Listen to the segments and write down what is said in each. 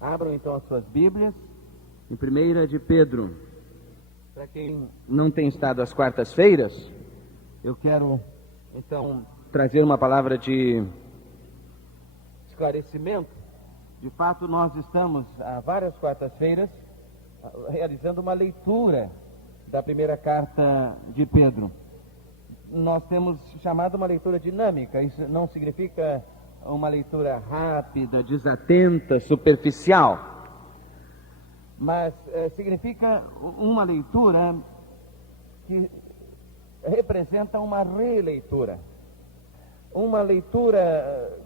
Abram então as suas Bíblias em 1 de Pedro. Para quem não tem estado às quartas-feiras, eu quero então trazer uma palavra de esclarecimento. De fato, nós estamos há várias quartas-feiras realizando uma leitura da primeira carta de Pedro. Nós temos chamado uma leitura dinâmica. Isso não significa uma leitura rápida, desatenta, superficial, mas significa uma leitura que representa uma releitura, uma leitura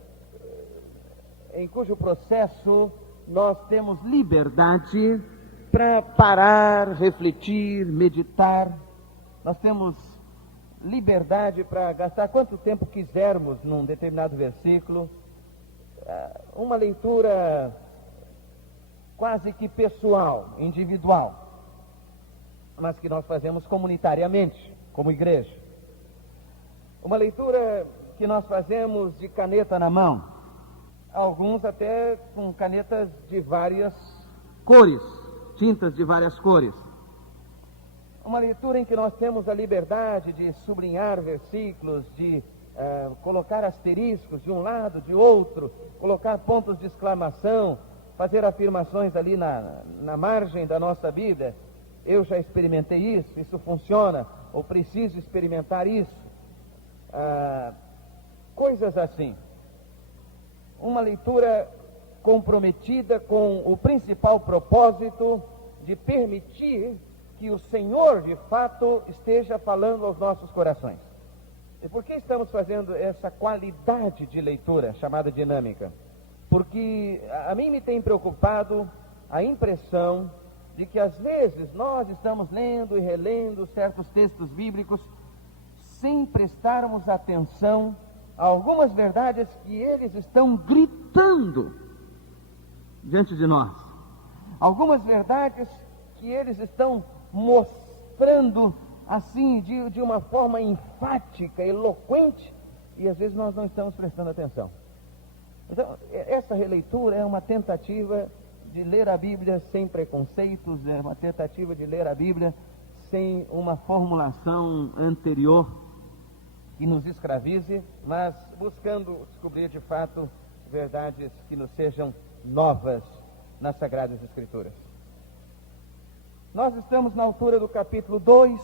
em cujo processo nós temos liberdade para parar, refletir, meditar. Nós temos liberdade para gastar quanto tempo quisermos num determinado versículo. Uma leitura quase que pessoal, individual, mas que nós fazemos comunitariamente, como igreja. Uma leitura que nós fazemos de caneta na mão, alguns até com canetas de várias cores, tintas de várias cores. Uma leitura em que nós temos a liberdade de sublinhar versículos, de colocar asteriscos de um lado, de outro, colocar pontos de exclamação, fazer afirmações ali na margem da nossa Bíblia. Eu já experimentei isso, isso funciona, ou preciso experimentar isso. Coisas assim. Uma leitura comprometida com o principal propósito de permitir que o Senhor, de fato, esteja falando aos nossos corações. E por que estamos fazendo essa qualidade de leitura, chamada dinâmica? Porque a mim me tem preocupado a impressão de que, às vezes, nós estamos lendo e relendo certos textos bíblicos sem prestarmos atenção a algumas verdades que eles estão gritando diante de nós. Algumas verdades que eles estão mostrando assim de uma forma enfática, eloquente, e às vezes nós não estamos prestando atenção. Então, essa releitura é uma tentativa de ler a Bíblia sem preconceitos, é uma tentativa de ler a Bíblia sem uma formulação anterior que nos escravize, mas buscando descobrir de fato verdades que nos sejam novas nas Sagradas Escrituras. Nós estamos na altura do capítulo 2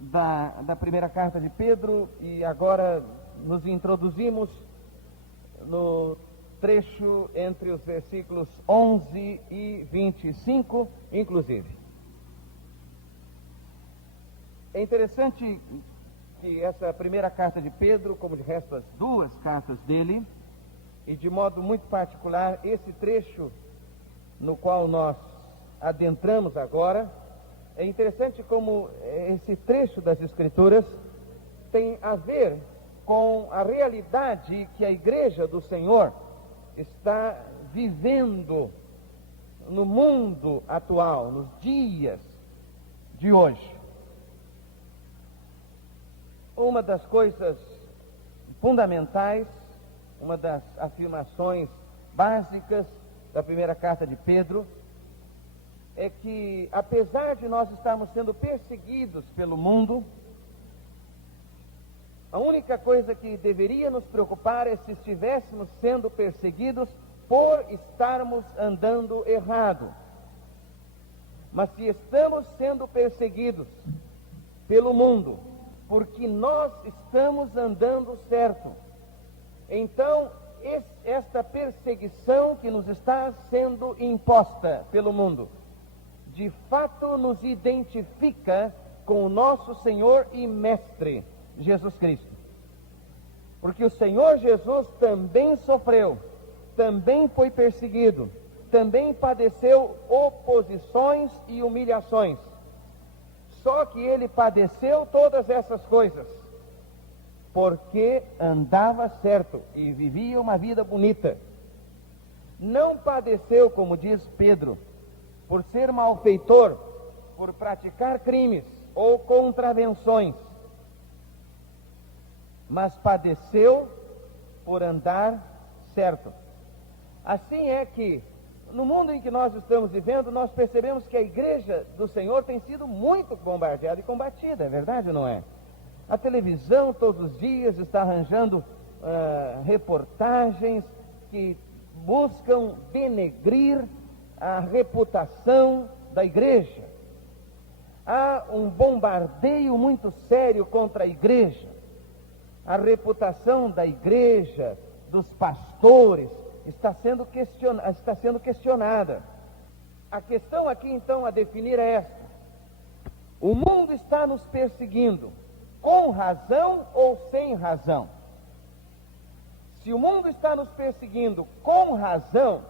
da primeira carta de Pedro e agora nos introduzimos no trecho entre os versículos 11 e 25, inclusive. É interessante que essa primeira carta de Pedro, como de resto as duas cartas dele, e de modo muito particular esse trecho no qual nós adentramos agora, é interessante como esse trecho das Escrituras tem a ver com a realidade que a Igreja do Senhor está vivendo no mundo atual, nos dias de hoje. Uma das coisas fundamentais, uma das afirmações básicas da primeira carta de Pedro é que, apesar de nós estarmos sendo perseguidos pelo mundo, a única coisa que deveria nos preocupar é se estivéssemos sendo perseguidos por estarmos andando errado. Mas se estamos sendo perseguidos pelo mundo porque nós estamos andando certo, então esta perseguição que nos está sendo imposta pelo mundo de fato nos identifica com o nosso Senhor e Mestre, Jesus Cristo. Porque o Senhor Jesus também sofreu, também foi perseguido, também padeceu oposições e humilhações. Só que ele padeceu todas essas coisas porque andava certo e vivia uma vida bonita. Não padeceu, como diz Pedro, por ser malfeitor, por praticar crimes ou contravenções, mas padeceu por andar certo. Assim é que, no mundo em que nós estamos vivendo, nós percebemos que a igreja do Senhor tem sido muito bombardeada e combatida, é verdade ou não é? A televisão todos os dias está arranjando reportagens que buscam denegrir a reputação da igreja. Há um bombardeio muito sério contra a igreja. A reputação da igreja, dos pastores, está sendo questionada. A questão aqui, então, a definir é esta: o mundo está nos perseguindo, com razão ou sem razão? Se o mundo está nos perseguindo com razão,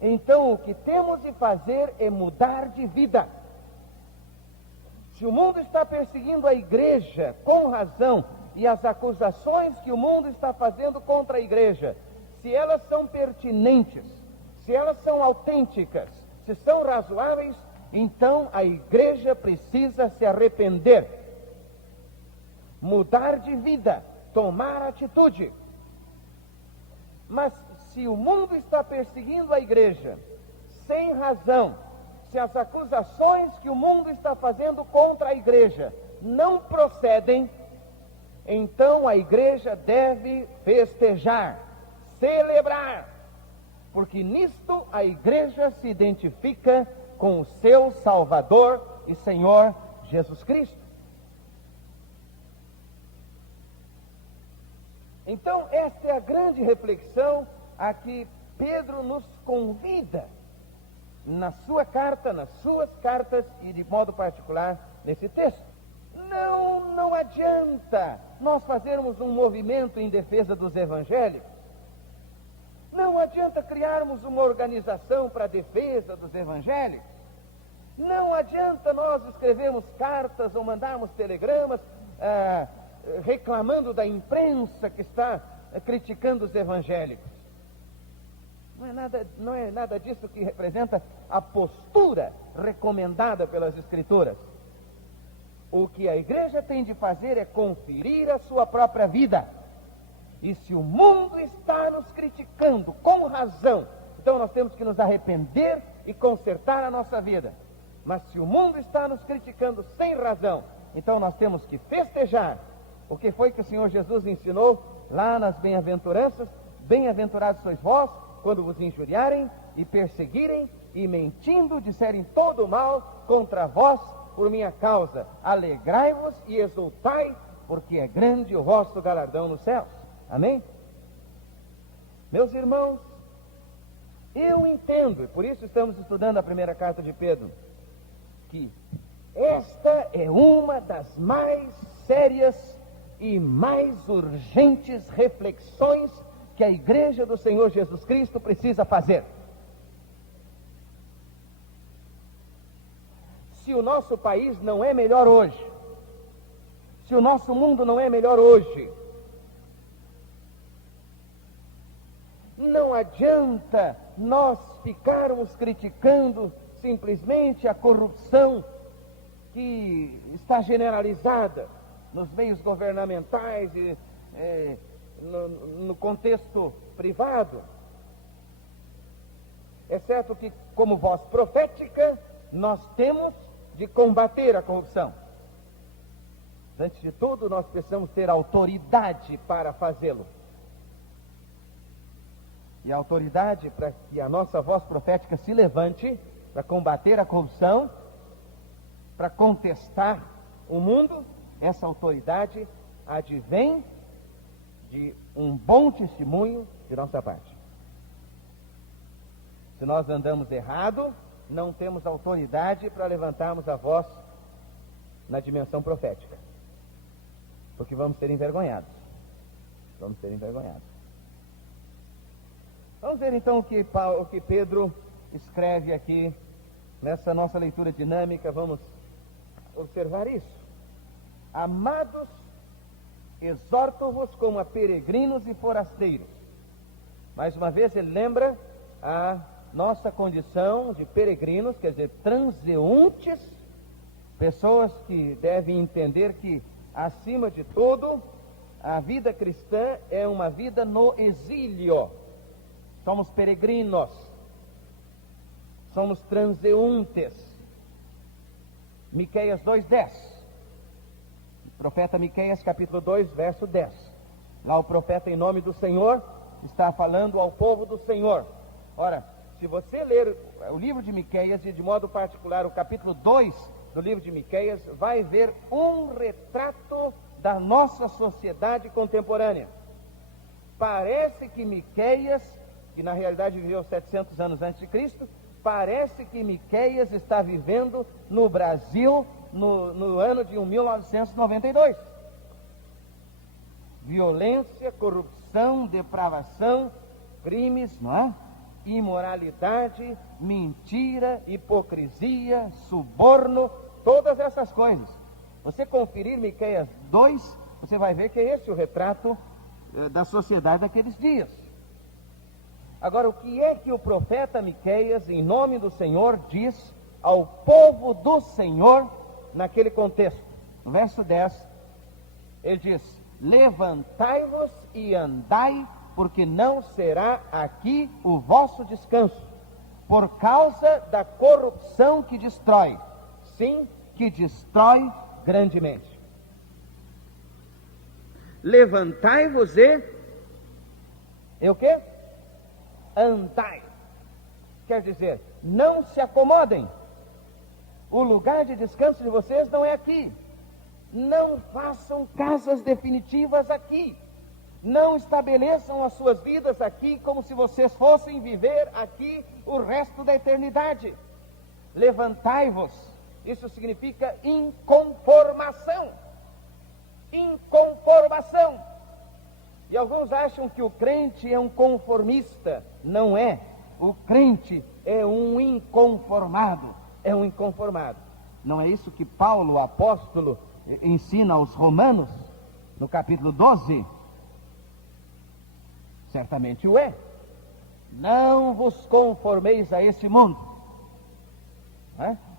então o que temos de fazer é mudar de vida. Se o mundo está perseguindo a igreja com razão, e as acusações que o mundo está fazendo contra a igreja, se elas são pertinentes, se elas são autênticas, se são razoáveis, então a igreja precisa se arrepender, mudar de vida, tomar atitude. Mas se o mundo está perseguindo a igreja sem razão, se as acusações que o mundo está fazendo contra a igreja não procedem, então a igreja deve festejar, celebrar, porque nisto a igreja se identifica com o seu Salvador e Senhor Jesus Cristo. Então esta é a grande reflexão a que Pedro nos convida na sua carta, nas suas cartas e de modo particular nesse texto. Não adianta nós fazermos um movimento em defesa dos evangélicos. Não adianta criarmos uma organização para a defesa dos evangélicos. Não adianta nós escrevermos cartas ou mandarmos telegramas reclamando da imprensa que está criticando os evangélicos. Não é nada disso que representa a postura recomendada pelas Escrituras. O que a igreja tem de fazer é conferir a sua própria vida. E se o mundo está nos criticando com razão, então nós temos que nos arrepender e consertar a nossa vida. Mas se o mundo está nos criticando sem razão, então nós temos que festejar. O que foi que o Senhor Jesus ensinou lá nas bem-aventuranças? Bem-aventurados sois vós, quando vos injuriarem e perseguirem e mentindo disserem todo o mal contra vós por minha causa. Alegrai-vos e exultai, porque é grande o vosso galardão nos céus. Amém? Meus irmãos, eu entendo, e por isso estamos estudando a primeira carta de Pedro, que esta é uma das mais sérias e mais urgentes reflexões que a igreja do Senhor Jesus Cristo precisa fazer. Se o nosso país não é melhor hoje, se o nosso mundo não é melhor hoje, não adianta nós ficarmos criticando simplesmente a corrupção que está generalizada nos meios governamentais e no contexto privado. É certo que, como voz profética, nós temos de combater a corrupção. Antes de tudo, nós precisamos ter autoridade para fazê-lo. E a autoridade para que a nossa voz profética se levante para combater a corrupção, para contestar o mundo, essa autoridade advém de um bom testemunho de nossa parte. Se nós andamos errado, não temos autoridade para levantarmos a voz na dimensão profética, porque vamos ser envergonhados. Vamos ser envergonhados. Vamos ver então o que Pedro escreve aqui nessa nossa leitura dinâmica. Vamos observar isso. Amados, exorto-vos como a peregrinos e forasteiros. Mais uma vez ele lembra a nossa condição de peregrinos, quer dizer, transeuntes, pessoas que devem entender que, acima de tudo, a vida cristã é uma vida no exílio. somos peregrinos, somos transeuntes. Miqueias 2:10, profeta Miqueias capítulo 2, verso 10. Lá o profeta, em nome do Senhor, está falando ao povo do Senhor. Ora, se você ler o livro de Miqueias, e de modo particular o capítulo 2 do livro de Miqueias, vai ver um retrato da nossa sociedade contemporânea. Parece que Miqueias, que na realidade viveu 700 anos antes de Cristo, parece que Miqueias está vivendo no Brasil no ano de 1992. Violência, corrupção, depravação, crimes, não é? Imoralidade, mentira, hipocrisia, suborno, todas essas coisas. Você conferir Miqueias 2, você vai ver que é esse o retrato da sociedade daqueles dias. Agora, o que é que o profeta Miqueias, em nome do Senhor, diz ao povo do Senhor naquele contexto? No verso 10, ele diz: levantai-vos e andai, porque não será aqui o vosso descanso, por causa da corrupção que destrói, sim, que destrói grandemente. Levantai-vos e o quê? Andai. Quer dizer, não se acomodem. O lugar de descanso de vocês não é aqui. Não façam casas definitivas aqui. Não estabeleçam as suas vidas aqui como se vocês fossem viver aqui o resto da eternidade. Levantai-vos. Isso significa inconformação. Inconformação. E alguns acham que o crente é um conformista. Não é. O crente é um inconformado. É um inconformado. Não é isso que Paulo, o apóstolo, ensina aos Romanos, no capítulo 12? Certamente o é. Não vos conformeis a esse mundo,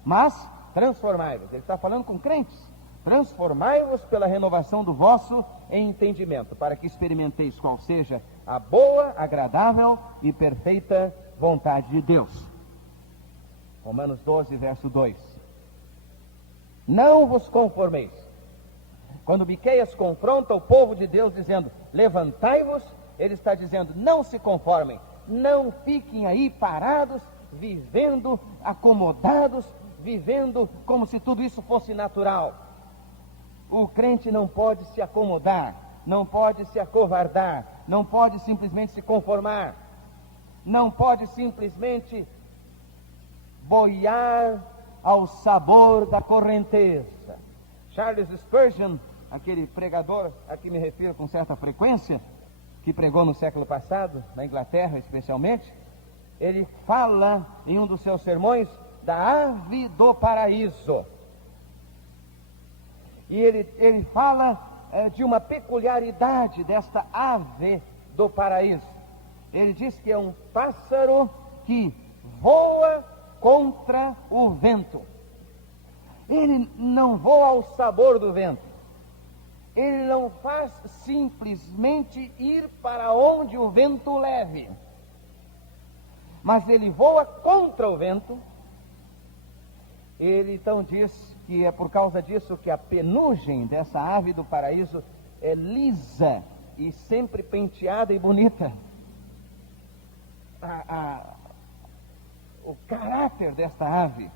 mas transformai-vos. Ele está falando com crentes. Transformai-vos pela renovação do vosso entendimento, para que experimenteis qual seja a boa, agradável e perfeita vontade de Deus. Romanos 12, verso 2. Não vos conformeis. Quando Miqueias confronta o povo de Deus dizendo, levantai-vos, ele está dizendo, não se conformem, não fiquem aí parados, vivendo acomodados, vivendo como se tudo isso fosse natural. O crente não pode se acomodar, não pode se acovardar, não pode simplesmente se conformar, não pode simplesmente boiar ao sabor da correnteza. Charles Spurgeon, aquele pregador a que me refiro com certa frequência, que pregou no século passado, na Inglaterra especialmente, ele fala em um dos seus sermões da ave do paraíso. E ele fala de uma peculiaridade desta ave do paraíso. Ele diz que é um pássaro que voa contra o vento. Ele não voa ao sabor do vento. Ele não faz simplesmente ir para onde o vento leve, mas ele voa contra o vento. Ele então diz que é por causa disso que a penugem dessa ave do paraíso é lisa e sempre penteada e bonita. O caráter desta ave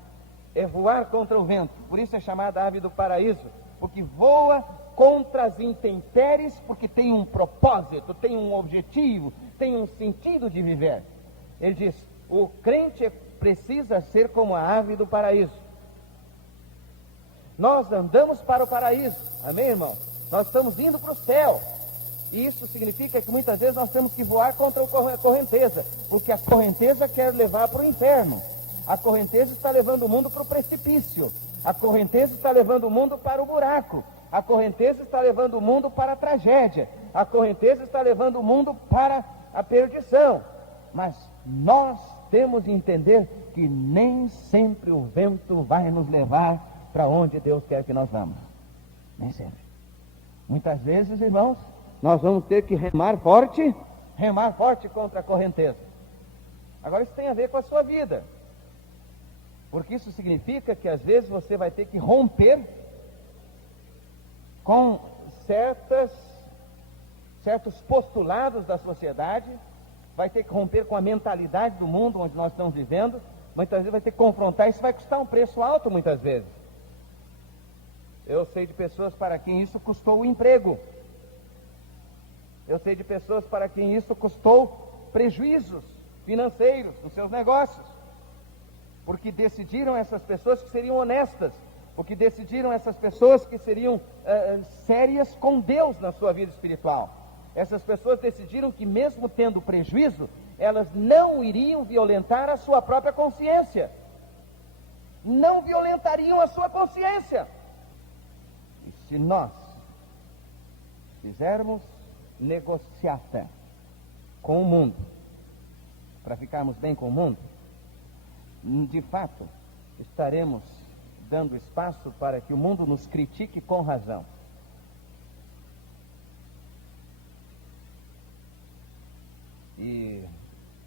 é voar contra o vento. Por isso é chamada ave do paraíso, porque voa contra as intempéries, porque tem um propósito, tem um objetivo, tem um sentido de viver. Ele diz, o crente precisa ser como a ave do paraíso. Nós andamos para o paraíso, amém, irmão? Nós estamos indo para o céu. E isso significa que muitas vezes nós temos que voar contra a correnteza, porque a correnteza quer levar para o inferno. A correnteza está levando o mundo para o precipício. A correnteza está levando o mundo para o buraco. A correnteza está levando o mundo para a tragédia. A correnteza está levando o mundo para a perdição. Mas nós temos de entender que nem sempre o vento vai nos levar para onde Deus quer que nós vamos. Nem sempre. Muitas vezes, irmãos, nós vamos ter que remar forte contra a correnteza. Agora, isso tem a ver com a sua vida, porque isso significa que às vezes você vai ter que romper com certos postulados da sociedade, vai ter que romper com a mentalidade do mundo onde nós estamos vivendo, muitas vezes vai ter que confrontar, isso vai custar um preço alto muitas vezes. Eu sei de pessoas para quem isso custou o emprego, eu sei de pessoas para quem isso custou prejuízos financeiros nos seus negócios, porque decidiram essas pessoas que seriam honestas, porque decidiram essas pessoas que seriam sérias com Deus na sua vida espiritual. Essas pessoas decidiram que mesmo tendo prejuízo, elas não iriam violentar a sua própria consciência, não violentariam a sua consciência. E se nós fizermos negociata com o mundo, para ficarmos bem com o mundo, de fato, estaremos dando espaço para que o mundo nos critique com razão. E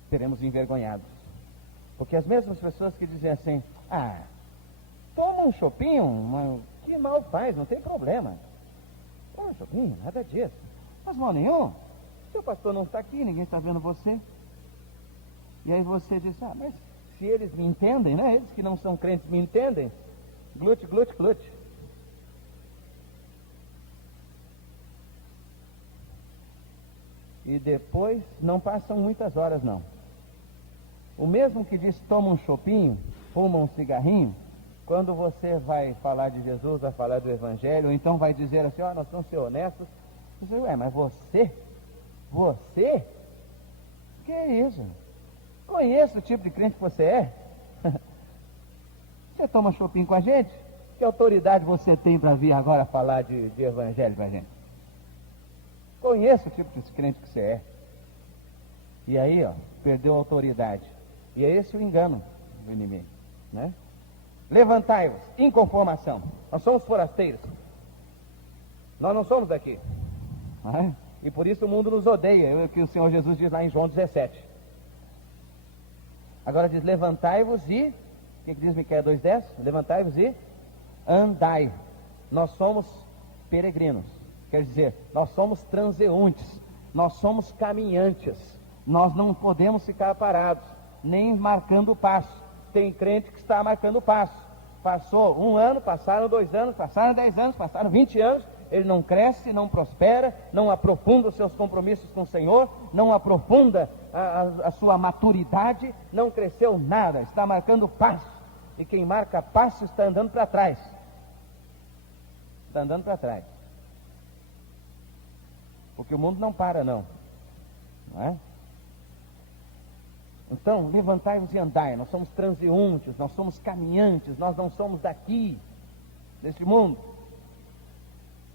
seremos envergonhados. Porque as mesmas pessoas que dizem assim, toma um chopinho, que mal faz, não tem problema. Toma um chopinho, nada disso. Mas mal nenhum, seu pastor não está aqui, ninguém está vendo você. E aí você diz, mas se eles me entendem, né? Eles que não são crentes me entendem. Glute, glute, glute. E depois não passam muitas horas não. O mesmo que diz toma um chopinho, fuma um cigarrinho, quando você vai falar de Jesus, vai falar do Evangelho, ou então vai dizer assim, nós vamos ser honestos, você diz, mas você? Que é isso? Conheço o tipo de crente que você é. Você toma chopinho com a gente? Que autoridade você tem para vir agora falar de Evangelho para a gente? Conheço o tipo de crente que você é. E aí, perdeu a autoridade. E é esse o engano do inimigo, né? Levantai-vos, inconformação. Nós somos forasteiros. Nós não somos daqui. E por isso o mundo nos odeia. É o que o Senhor Jesus diz lá em João 17. Agora diz, levantai-vos e... O que diz Miqueias 2:10? Levantai-vos e andai. Nós somos peregrinos. Quer dizer, nós somos transeuntes. Nós somos caminhantes. Nós não podemos ficar parados, nem marcando o passo. Tem crente que está marcando o passo. Passou 1 ano, passaram 2 anos, passaram 10 anos, passaram 20 anos. Ele não cresce, não prospera, não aprofunda os seus compromissos com o Senhor, não aprofunda a sua maturidade, não cresceu nada, está marcando passo. E quem marca passo está andando para trás. Está andando para trás. Porque o mundo não para, não é? Então, levantai-vos e andai. Nós somos transeuntes, nós somos caminhantes, nós não somos daqui, deste mundo.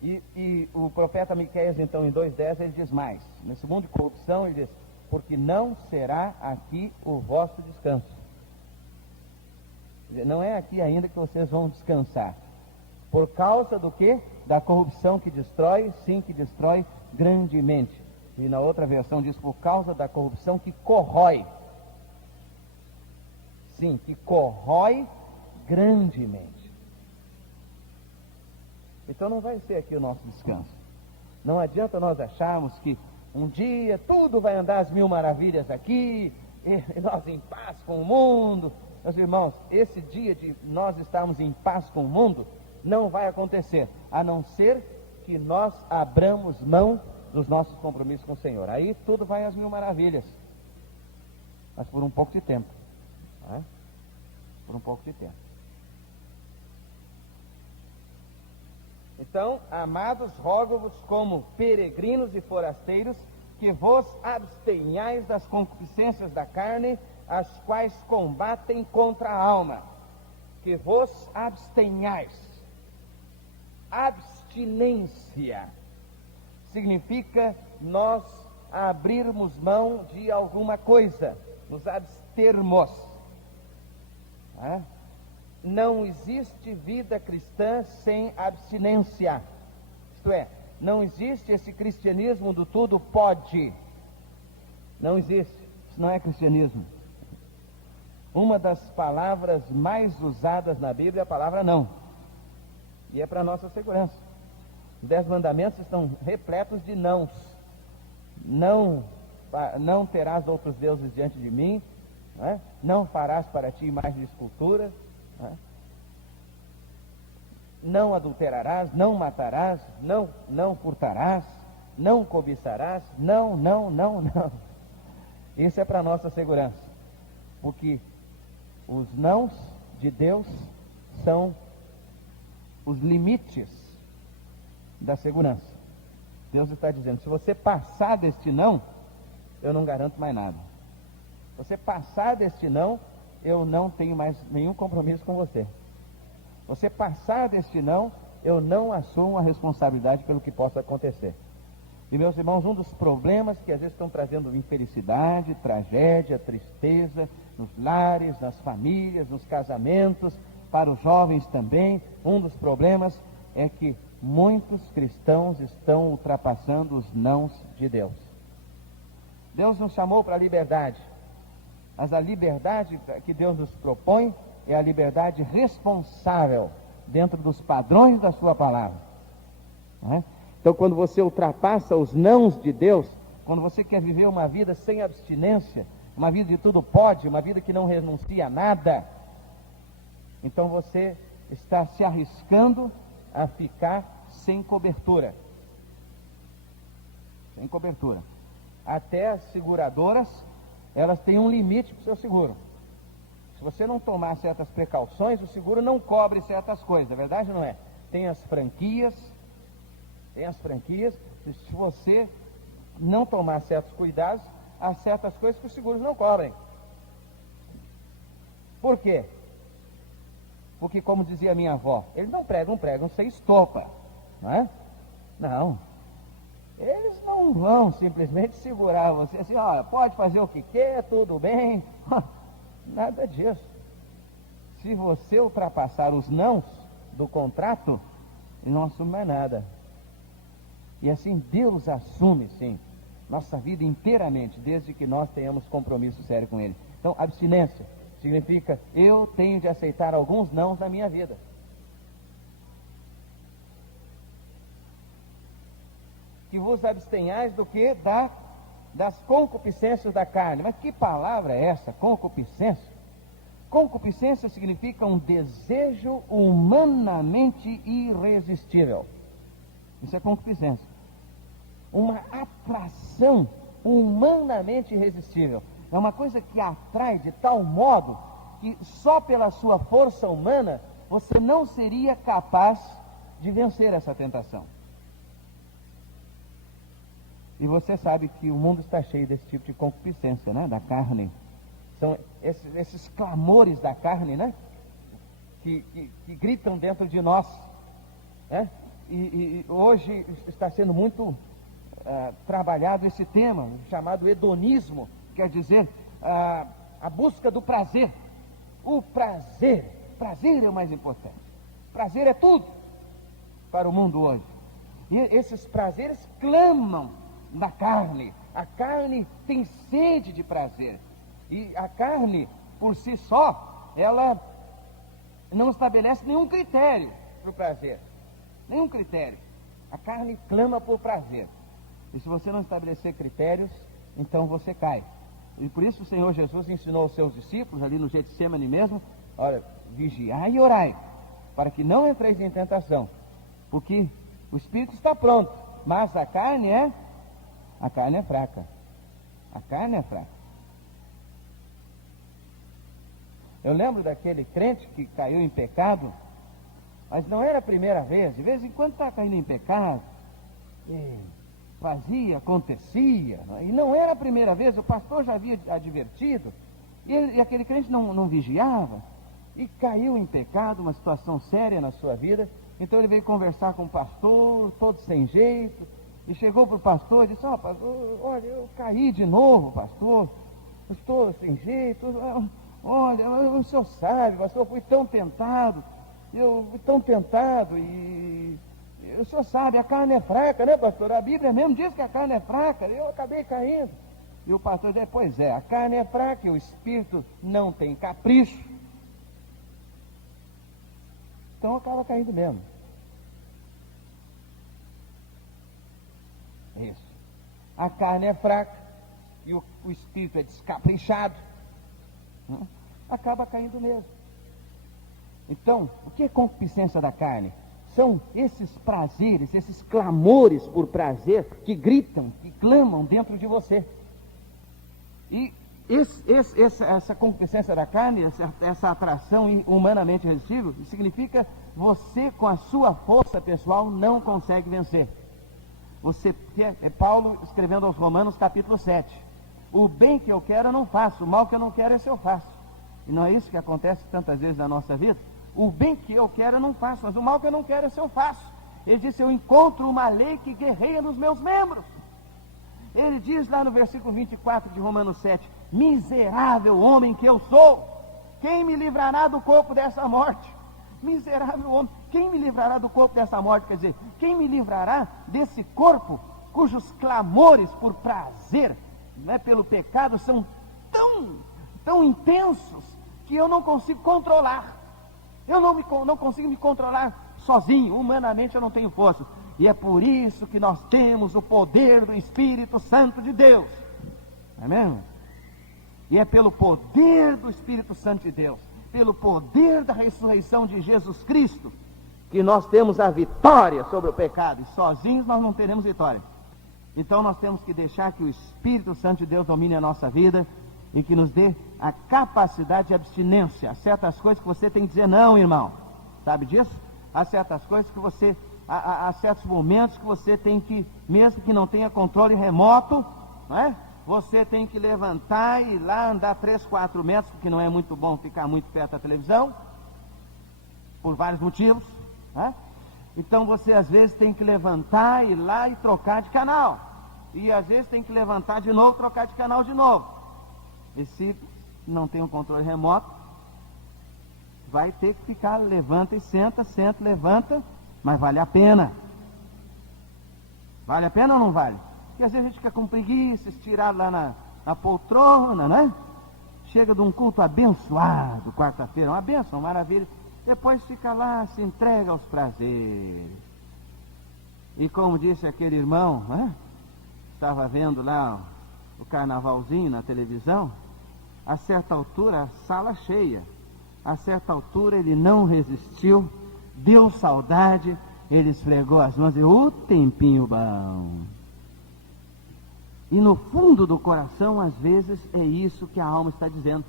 E o profeta Miqueias, então, em 2:10, ele diz mais. Nesse mundo de corrupção, ele diz, porque não será aqui o vosso descanso. Não é aqui ainda que vocês vão descansar. Por causa do quê? Da corrupção que destrói, sim, que destrói grandemente. E na outra versão diz, por causa da corrupção que corrói. Sim, que corrói grandemente. Então não vai ser aqui o nosso descanso. Não adianta nós acharmos que um dia tudo vai andar às mil maravilhas aqui, e nós em paz com o mundo. Meus irmãos, esse dia de nós estarmos em paz com o mundo não vai acontecer, a não ser que nós abramos mão dos nossos compromissos com o Senhor. Aí tudo vai às mil maravilhas, mas por um pouco de tempo, não é? Por um pouco de tempo. Então, amados, rogo-vos como peregrinos e forasteiros, que vos abstenhais das concupiscências da carne, as quais combatem contra a alma. Que vos abstenhais. Abstinência significa nós abrirmos mão de alguma coisa, nos abstermos. Não existe vida cristã sem abstinência. Isto é, não existe esse cristianismo do tudo pode. Não existe. Isso não é cristianismo. uma das palavras mais usadas na Bíblia é a palavra não. E é para nossa segurança. Os 10 mandamentos estão repletos de nãos. Não terás outros deuses diante de mim, né? Não farás para ti imagem de escultura, né? Não adulterarás, não matarás, não furtarás, não cobiçarás, não. Isso é para nossa segurança, porque os nãos de Deus são os limites da segurança. Deus está dizendo, se você passar deste não, eu não garanto mais nada. Se você passar deste não, eu não tenho mais nenhum compromisso com você. Você passar deste não, eu não assumo a responsabilidade pelo que possa acontecer. E meus irmãos, um dos problemas que às vezes estão trazendo infelicidade, tragédia, tristeza, nos lares, nas famílias, nos casamentos, para os jovens também, um dos problemas é que muitos cristãos estão ultrapassando os nãos de Deus. Deus nos chamou para a liberdade, mas a liberdade que Deus nos propõe é a liberdade responsável dentro dos padrões da sua palavra, não é? Então, quando você ultrapassa os nãos de Deus, quando você quer viver uma vida sem abstinência, uma vida de tudo pode, uma vida que não renuncia a nada, então você está se arriscando a ficar sem cobertura. Sem cobertura. Até as seguradoras, elas têm um limite para o seu seguro. Se você não tomar certas precauções, o seguro não cobre certas coisas, é verdade ou não é? Tem as franquias, se você não tomar certos cuidados, há certas coisas que os seguros não cobrem. Por quê? Porque, como dizia minha avó, eles não pregam sem estopa, não é? Não. Eles não vão simplesmente segurar você assim, olha, pode fazer o que quer, tudo bem. Nada disso. Se você ultrapassar os nãos do contrato, ele não assume mais nada. E assim Deus assume, sim, nossa vida inteiramente, desde que nós tenhamos compromisso sério com Ele. Então, abstinência significa, eu tenho de aceitar alguns nãos na minha vida. Que vos abstenhais do que? Das concupiscências da carne. Mas que palavra é essa, concupiscência? Concupiscência significa um desejo humanamente irresistível. Isso é concupiscência. Uma atração humanamente irresistível. É uma coisa que atrai de tal modo que só pela sua força humana você não seria capaz de vencer essa tentação. E você sabe que o mundo está cheio desse tipo de concupiscência, né? Da carne. São esses clamores da carne, né? Que gritam dentro de nós, né? E hoje está sendo muito trabalhado esse tema, chamado hedonismo, quer dizer, a busca do prazer. O prazer é o mais importante. Prazer é tudo para o mundo hoje. E esses prazeres clamam da carne. A carne tem sede de prazer. E a carne, por si só, ela não estabelece nenhum critério para o prazer. Nenhum critério. A carne clama por prazer. E se você não estabelecer critérios, então você cai. E por isso o Senhor Jesus ensinou aos seus discípulos, ali no Getsêmani mesmo, olha, vigiai e orai, para que não entreis em tentação. Porque o espírito está pronto, mas a carne é fraca. A carne é fraca. Eu lembro daquele crente que caiu em pecado, mas não era a primeira vez. De vez em quando está caindo em pecado, fazia, acontecia, e não era a primeira vez. O pastor já havia advertido, e aquele crente não vigiava, e caiu em pecado, uma situação séria na sua vida. Então ele veio conversar com o pastor, todo sem jeito, e chegou para o pastor e disse: pastor, olha, eu caí de novo, pastor, estou sem jeito, olha, o senhor sabe, pastor, eu fui tão tentado, e o senhor sabe, a carne é fraca, né, pastor? A Bíblia mesmo diz que a carne é fraca, eu acabei caindo. E o pastor diz, pois é, a carne é fraca e o espírito não tem capricho. Então acaba caindo mesmo. Isso. A carne é fraca e o espírito é descaprichado. Acaba caindo mesmo. Então, o que é concupiscência da carne? São esses prazeres, esses clamores por prazer que gritam, que clamam dentro de você. E essa concupiscência da carne, essa atração humanamente irresistível, significa você com a sua força pessoal não consegue vencer. É Paulo escrevendo aos Romanos capítulo 7. O bem que eu quero eu não faço, o mal que eu não quero esse eu faço. E não é isso que acontece tantas vezes na nossa vida? O bem que eu quero eu não faço, mas o mal que eu não quero esse eu faço. Ele disse, eu encontro uma lei que guerreia nos meus membros. Ele diz lá no versículo 24 de Romanos 7, miserável homem que eu sou, quem me livrará do corpo dessa morte? Miserável homem, quem me livrará do corpo dessa morte? Quer dizer, quem me livrará desse corpo cujos clamores por prazer, né, pelo pecado, são tão intensos que eu não consigo controlar. Eu não consigo me controlar sozinho, humanamente eu não tenho força. E é por isso que nós temos o poder do Espírito Santo de Deus. Não é mesmo? E é pelo poder do Espírito Santo de Deus, pelo poder da ressurreição de Jesus Cristo, que nós temos a vitória sobre o pecado. E sozinhos nós não teremos vitória. Então nós temos que deixar que o Espírito Santo de Deus domine a nossa vida e que nos dê a capacidade de abstinência. Há certas coisas que você tem que dizer não, irmão. Sabe disso? Há certas coisas que você... Há certos momentos que você tem que, mesmo que não tenha controle remoto, não é? Você tem que levantar e ir lá andar 3, 4 metros, porque não é muito bom ficar muito perto da televisão, por vários motivos, não é? Então você às vezes tem que levantar, ir lá e trocar de canal. E às vezes tem que levantar de novo, trocar de canal de novo. E se não tem um controle remoto, vai ter que ficar, levanta e senta, levanta. Mas vale a pena. Vale a pena ou não vale? Porque às vezes a gente fica com preguiça, estirado lá na poltrona, né? Chega de um culto abençoado, quarta-feira, uma bênção, uma maravilha. Depois fica lá, se entrega aos prazeres. E como disse aquele irmão, né? Estava vendo lá o carnavalzinho na televisão. A certa altura, a sala cheia. A certa altura ele não resistiu. Deu saudade, ele esfregou as mãos e disse, tempinho bom. E no fundo do coração, às vezes, é isso que a alma está dizendo.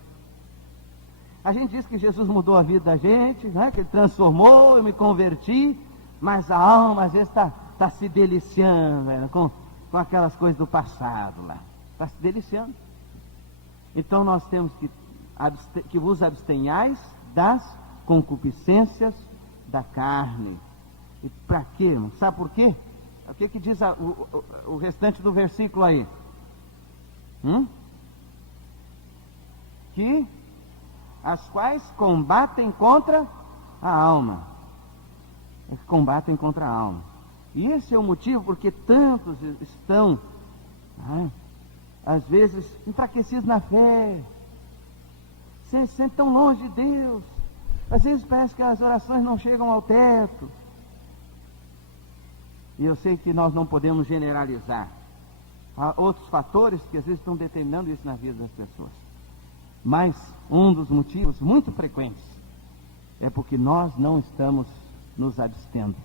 A gente diz que Jesus mudou a vida da gente, né? Que ele transformou, eu me converti, mas a alma às vezes está se deliciando com aquelas coisas do passado lá. Está se deliciando. Então nós temos que vos abstenhais das concupiscências da carne. E para quê? Sabe por quê? O que diz o restante do versículo aí? Que as quais combatem contra a alma. Combatem contra a alma. E esse é o motivo porque tantos estão, às vezes, enfraquecidos na fé, se sentem tão longe de Deus. Às vezes parece que as orações não chegam ao teto. E eu sei que nós não podemos generalizar. Há outros fatores que às vezes estão determinando isso na vida das pessoas. Mas um dos motivos muito frequentes é porque nós não estamos nos abstendo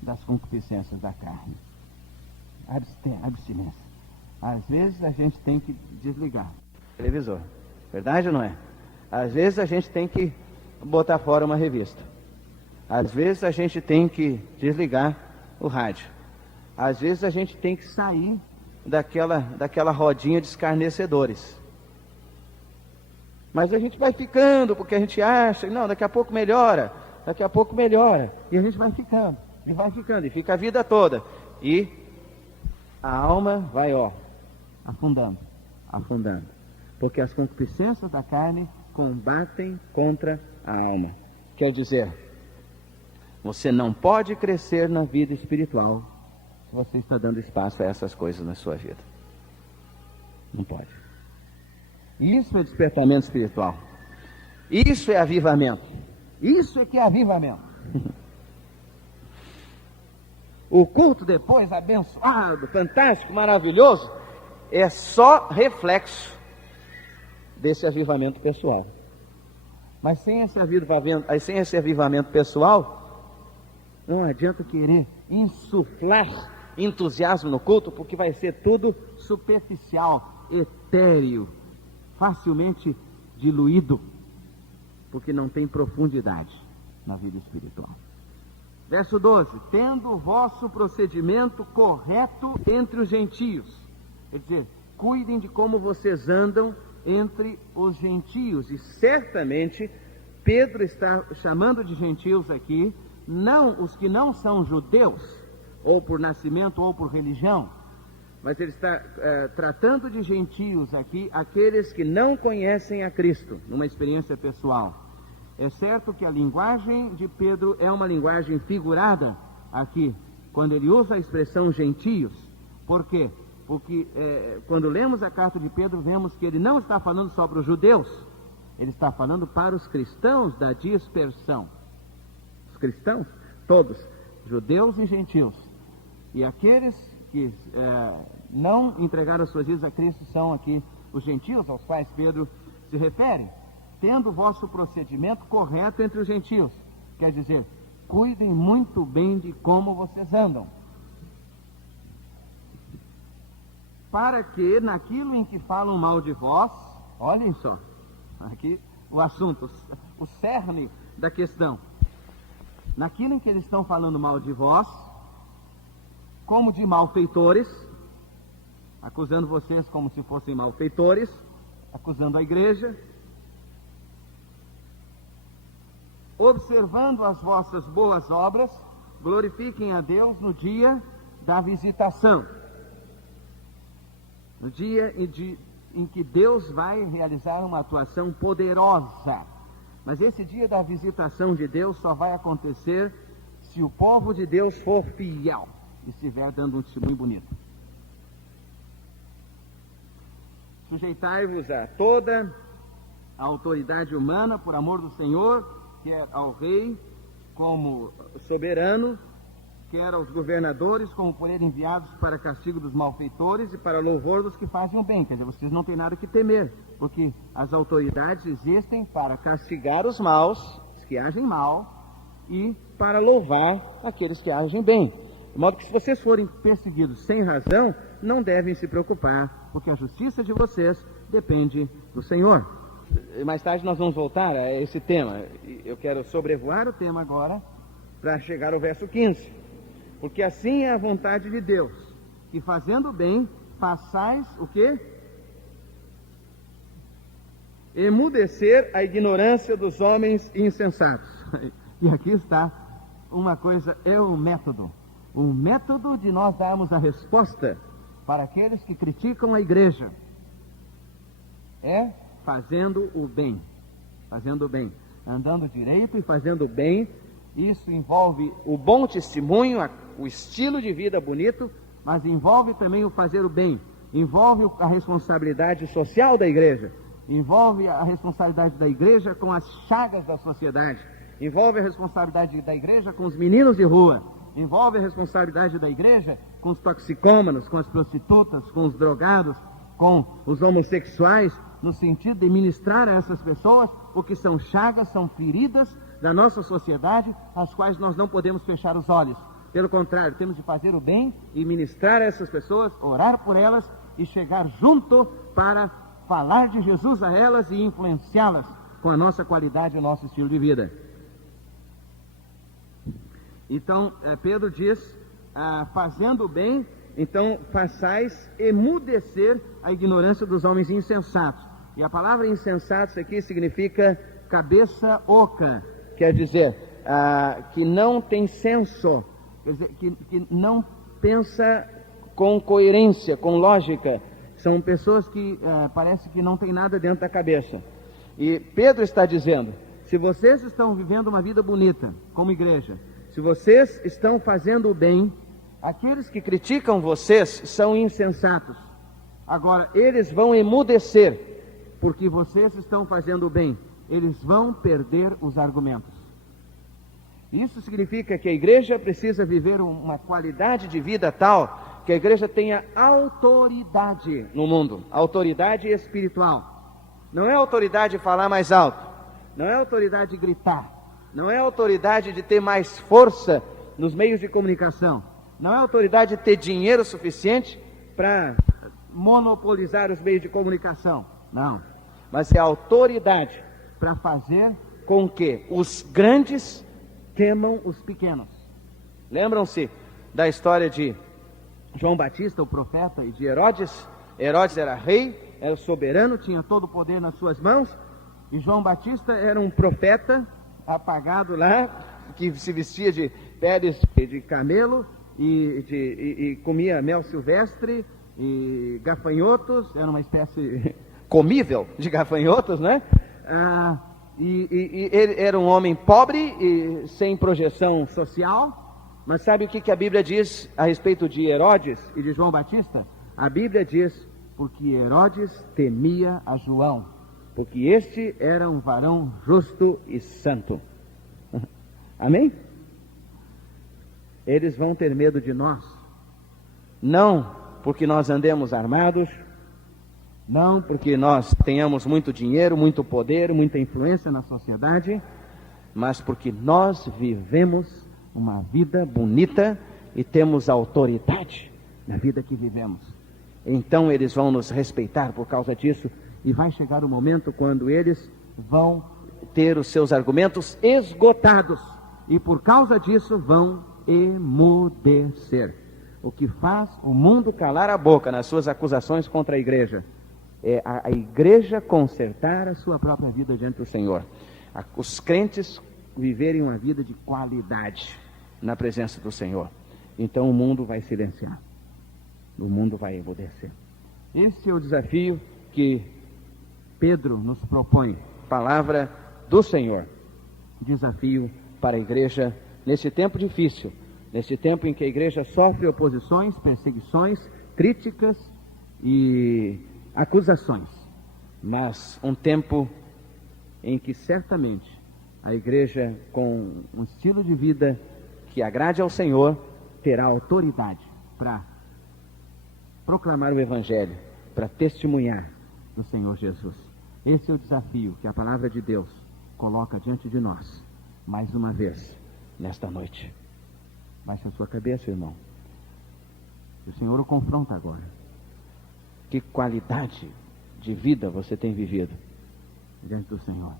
das concupiscências da carne. Abstinência. Às vezes a gente tem que desligar o televisor. Verdade ou não é? Às vezes a gente tem que botar fora uma revista. Às vezes a gente tem que desligar o rádio. Às vezes a gente tem que sair daquela rodinha de escarnecedores. Mas a gente vai ficando, porque a gente acha, não, daqui a pouco melhora, e a gente vai ficando, e fica a vida toda. E a alma vai, afundando. Porque as concupiscências da carne combatem contra a alma. Quer dizer, você não pode crescer na vida espiritual se você está dando espaço a essas coisas na sua vida. Não pode. Isso é despertamento espiritual. Isso é avivamento. Isso é que é avivamento. O culto depois, abençoado, fantástico, maravilhoso, é só reflexo desse avivamento pessoal. Mas sem esse avivamento pessoal, não adianta querer insuflar entusiasmo no culto, porque vai ser tudo superficial, etéreo, facilmente diluído, porque não tem profundidade na vida espiritual. Verso 12: tendo o vosso procedimento correto entre os gentios. Quer dizer, cuidem de como vocês andam entre os gentios. E certamente Pedro está chamando de gentios aqui, não os que não são judeus, ou por nascimento ou por religião, mas ele está tratando de gentios aqui, aqueles que não conhecem a Cristo, numa experiência pessoal. É certo que a linguagem de Pedro é uma linguagem figurada aqui, quando ele usa a expressão gentios. Por quê? Porque quando lemos a carta de Pedro, vemos que ele não está falando só para os judeus, ele está falando para os cristãos da dispersão. Os cristãos, todos, judeus e gentios. E aqueles que não entregaram suas vidas a Cristo são aqui os gentios, aos quais Pedro se refere. Tendo o vosso procedimento correto entre os gentios. Quer dizer, cuidem muito bem de como vocês andam, para que naquilo em que falam mal de vós, olhem só, aqui o assunto, o cerne da questão, naquilo em que eles estão falando mal de vós, como de malfeitores, acusando vocês como se fossem malfeitores, acusando a igreja, observando as vossas boas obras, glorifiquem a Deus no dia da visitação. No dia em que Deus vai realizar uma atuação poderosa. Mas esse dia da visitação de Deus só vai acontecer se o povo de Deus for fiel e estiver dando um testemunho bonito. Sujeitai-vos a toda a autoridade humana por amor do Senhor, quer ao rei como soberano, quer aos governadores como por ele enviados para castigo dos malfeitores e para louvor dos que fazem o bem. Quer dizer, vocês não têm nada que temer, porque as autoridades existem para castigar os maus, os que agem mal, e para louvar aqueles que agem bem. De modo que se vocês forem perseguidos sem razão, não devem se preocupar, porque a justiça de vocês depende do Senhor. Mais tarde nós vamos voltar a esse tema. Eu quero sobrevoar o tema agora para chegar ao verso 15. Porque assim é a vontade de Deus, que fazendo bem, façais o quê? Emudecer a ignorância dos homens insensatos. E aqui está uma coisa, é o método. O método de nós darmos a resposta para aqueles que criticam a igreja é fazendo o bem, andando direito e fazendo o bem. Isso envolve o bom testemunho, o estilo de vida bonito, mas envolve também o fazer o bem, envolve a responsabilidade social da igreja, envolve a responsabilidade da igreja com as chagas da sociedade, envolve a responsabilidade da igreja com os meninos de rua, envolve a responsabilidade da igreja com os toxicômanos, com as prostitutas, com os drogados, com os homossexuais, no sentido de ministrar a essas pessoas, porque são chagas, são feridas da nossa sociedade, às quais nós não podemos fechar os olhos. Pelo contrário, temos de fazer o bem e ministrar a essas pessoas, orar por elas e chegar junto para falar de Jesus a elas e influenciá-las com a nossa qualidade e o nosso estilo de vida. Então, Pedro diz, fazendo o bem, então façais emudecer a ignorância dos homens insensatos. E a palavra insensatos aqui significa cabeça oca, quer dizer, que não tem senso, quer dizer, que não pensa com coerência, com lógica. São pessoas que parece que não tem nada dentro da cabeça. E Pedro está dizendo, se vocês estão vivendo uma vida bonita como igreja, se vocês estão fazendo o bem, aqueles que criticam vocês são insensatos. Agora, eles vão emudecer, porque vocês estão fazendo o bem. Eles vão perder os argumentos. Isso significa que a igreja precisa viver uma qualidade de vida tal que a igreja tenha autoridade no mundo, autoridade espiritual. Não é autoridade de falar mais alto, não é autoridade de gritar, não é autoridade de ter mais força nos meios de comunicação, não é autoridade de ter dinheiro suficiente para monopolizar os meios de comunicação, não, mas é autoridade para fazer com que os grandes temam os pequenos. Lembram-se da história de João Batista, o profeta, e de Herodes? Herodes era rei, era soberano, tinha todo o poder nas suas mãos, e João Batista era um profeta apagado lá, que se vestia de peles de camelo e comia mel silvestre e gafanhotos, era uma espécie comível de gafanhotos, né? E ele era um homem pobre e sem projeção social. Mas sabe o que a Bíblia diz a respeito de Herodes e de João Batista? A Bíblia diz: porque Herodes temia a João, porque este era um varão justo e santo. Amém? Eles vão ter medo de nós, não porque nós andemos armados, não porque nós tenhamos muito dinheiro, muito poder, muita influência na sociedade, mas porque nós vivemos uma vida bonita e temos autoridade na vida que vivemos. Então eles vão nos respeitar por causa disso, e vai chegar o momento quando eles vão ter os seus argumentos esgotados, e por causa disso vão emudecer. O que faz o mundo calar a boca nas suas acusações contra a igreja é a igreja consertar a sua própria vida diante do Senhor. Os crentes viverem uma vida de qualidade na presença do Senhor. Então o mundo vai silenciar, o mundo vai emudecer. Esse é o desafio que Pedro nos propõe, palavra do Senhor. Desafio para a igreja nesse tempo difícil, nesse tempo em que a igreja sofre oposições, perseguições, críticas e acusações, mas um tempo em que certamente a igreja, com um estilo de vida que agrade ao Senhor, terá autoridade para proclamar o Evangelho, para testemunhar do Senhor Jesus. Esse é o desafio que a palavra de Deus coloca diante de nós, mais uma vez, nesta noite. Baixe a sua cabeça, irmão. O Senhor o confronta agora. Que qualidade de vida você tem vivido diante do Senhor?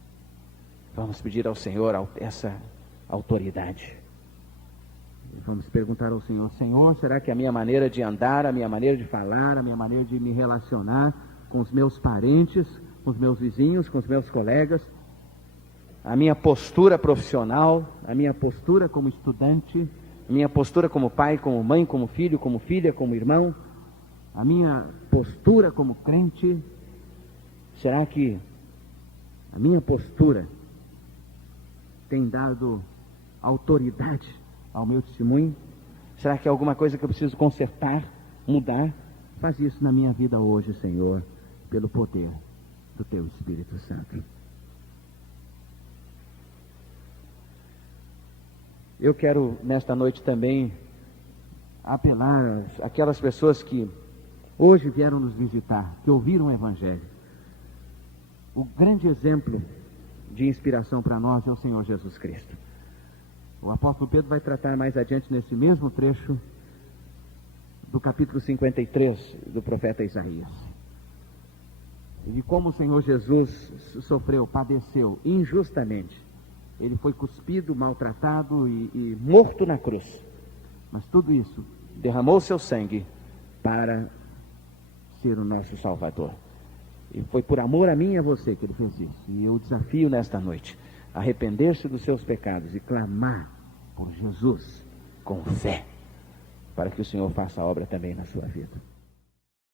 Vamos pedir ao Senhor essa autoridade. Vamos perguntar ao Senhor: Senhor, será que a minha maneira de andar, a minha maneira de falar, a minha maneira de me relacionar com os meus parentes, com os meus vizinhos, com os meus colegas, a minha postura profissional, a minha postura como estudante, a minha postura como pai, como mãe, como filho, como filha, como irmão, a minha postura como crente, será que a minha postura tem dado autoridade ao meu testemunho? Será que é alguma coisa que eu preciso consertar, mudar? Faz isso na minha vida hoje, Senhor, pelo poder do Teu Espírito Santo. Eu quero nesta noite também apelar àquelas pessoas que hoje vieram nos visitar, que ouviram o Evangelho. O grande exemplo de inspiração para nós é o Senhor Jesus Cristo. O apóstolo Pedro vai tratar mais adiante nesse mesmo trecho do capítulo 53 do profeta Isaías. E de como o Senhor Jesus sofreu, padeceu injustamente. Ele foi cuspido, maltratado e morto na cruz. Mas tudo isso, derramou seu sangue para ser o nosso Salvador. E foi por amor a mim e a você que Ele fez isso. E eu desafio nesta noite a arrepender-se dos seus pecados e clamar por Jesus com fé, para que o Senhor faça a obra também na sua vida.